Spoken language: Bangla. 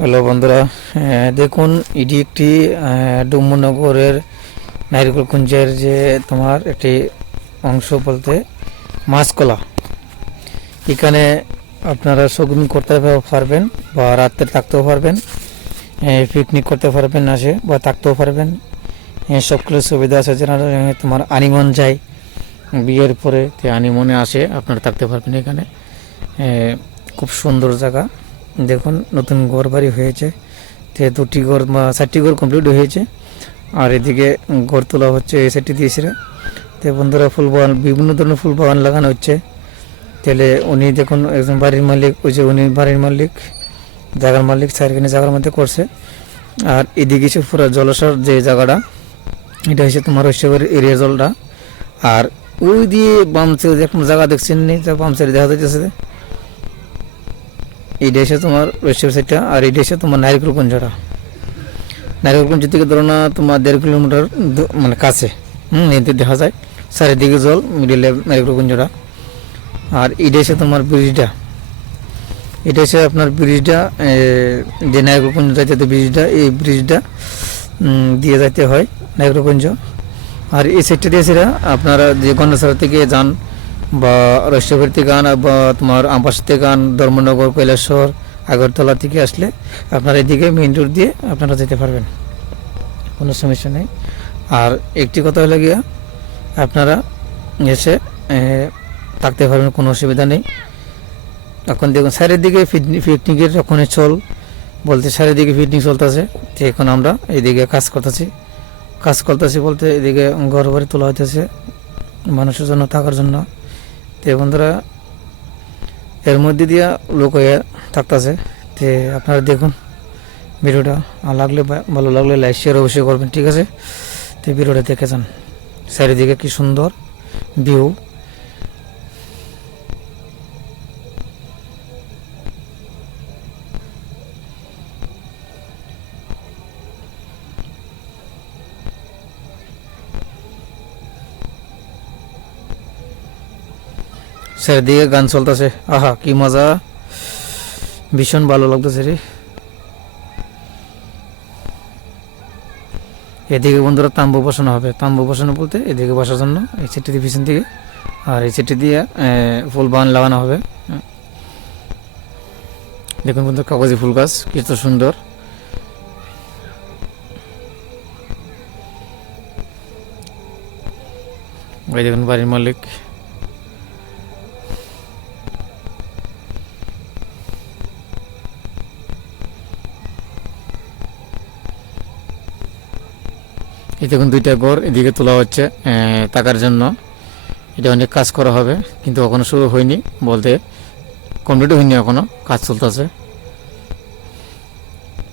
হ্যালো বন্ধুরা, দেখুন এটি একটি ডুম্বনগরের নারিকেলকুঞ্জের যে তোমার একটি অংশ বলতে মাছকলা। এখানে আপনারা শৌখিন করতে পারবেন বা রাত্রে থাকতেও পারবেন, পিকনিক করতে পারবেন আসে বা থাকতেও পারবেন। সবগুলো সুবিধা আছে। যারা তোমার আনিমন যায় বিয়ের পরে আনিমনে আসে আপনারা থাকতে পারবেন এখানে। খুব সুন্দর জায়গা। দেখুন নতুন ঘর বাড়ি হয়েছে, দুটি ঘর বা 4টি ঘর কমপ্লিট হয়েছে, আর এদিকে ঘর তোলা হচ্ছে এই সাইডটি দিয়েছিরা। বন্ধুরা ফুল বাগান, বিভিন্ন ধরনের ফুল বাগান লাগানো হচ্ছে। তাহলে উনি দেখুন একজন বাড়ির মালিক, ওই যে উনি বাড়ির মালিক, জায়গার মালিক, চারখানে জায়গার মধ্যে করছে। আর এদিকে হচ্ছে পুরো জলাশয়ের যে জায়গাটা, এটা হচ্ছে তোমার ঐশ্বরের এরিয়া জলটা। আর ওই দিয়ে বাম সাইডে একটা জায়গা দেখছেন নি, বাম সাইডে দেখা যাচ্ছে এইটা এসে তোমার ঐশ্বর সাইডটা, আর এইটা এসে তোমার নারিকেলকুঞ্জটা। নারিকেলকুঞ্জ থেকে ধরো না তোমার 1.5 কিলোমিটার মানে কাছে, এতে দেখা যায় চারিদিকে জল, মিডিলে নারিকেলকুঞ্জটা। আর এটা এসে তোমার ব্রিজটা, এটা এসে আপনার ব্রিজটা, যে নারিকেলকুঞ্জ যাইতে ব্রিজটা, এই ব্রিজটা দিয়ে যাইতে হয় নারিকেলকুঞ্জ। আর এই সাইডটা দিয়েছে আপনারা যে গন্ডাছড়া থেকে যান বা রষ্ট্রপুর থেকে গান বা তোমার আমপাশ থেকে গান, ধর্মনগর, কৈলাসহর, আগরতলা থেকে আসলে আপনারা এদিকে মেইন রোড দিয়ে আপনারা যেতে পারবেন, কোনো সমস্যা নেই। আর একটি কথা হলো গিয়া আপনারা এসে থাকতে পারবেন, কোনো অসুবিধা নেই। এখন দেখুন চারিদিকে পিকনিকের ওখানে চল বলতে চারিদিকে পিকনিক চলতেছে। তো এখন আমরা এইদিকে কাজ করতেছি বলতে এদিকে ঘর বাড়ি তোলা হইতেছে মানুষের জন্য, থাকার জন্য। তো বন্ধুরা এর মধ্যে দিয়া লোক হয়ে থাকতেছে। তো আপনারা দেখুন ভিডিওটা, লাগলে ভালো লাগলে লাইক শেয়ার অবশ্যই করবেন, ঠিক আছে? তো ভিডিওটা দেখে যান, চারিদিকে কি সুন্দর ভিউ। চারিদিকে গান চলতেছে, আহা কি মজা, ভীষণ ভালো লাগতেছে রে। এদিকে বন্ধুরা তাম্বু বসানো হবে, তাম্বু বসানো বলতে এদিকে বসার জন্য এই চিঠি দিয়ে পিছন দিকে, আর এই চিঠি দিয়ে ফুল বাগান লাগানো হবে। দেখুন বন্ধু কাগজি ফুল গাছ কি তো সুন্দর। এই দেখুন বাড়ির মালিক। এই দেখুন 2টা ঘর এদিকে তোলা হচ্ছে টাকার জন্য। এটা অনেক কাজ করা হবে, কিন্তু এখনো শুরু হয়নি বলতে কমপ্লিট হয়নি, এখনো কাজ চলতেছে।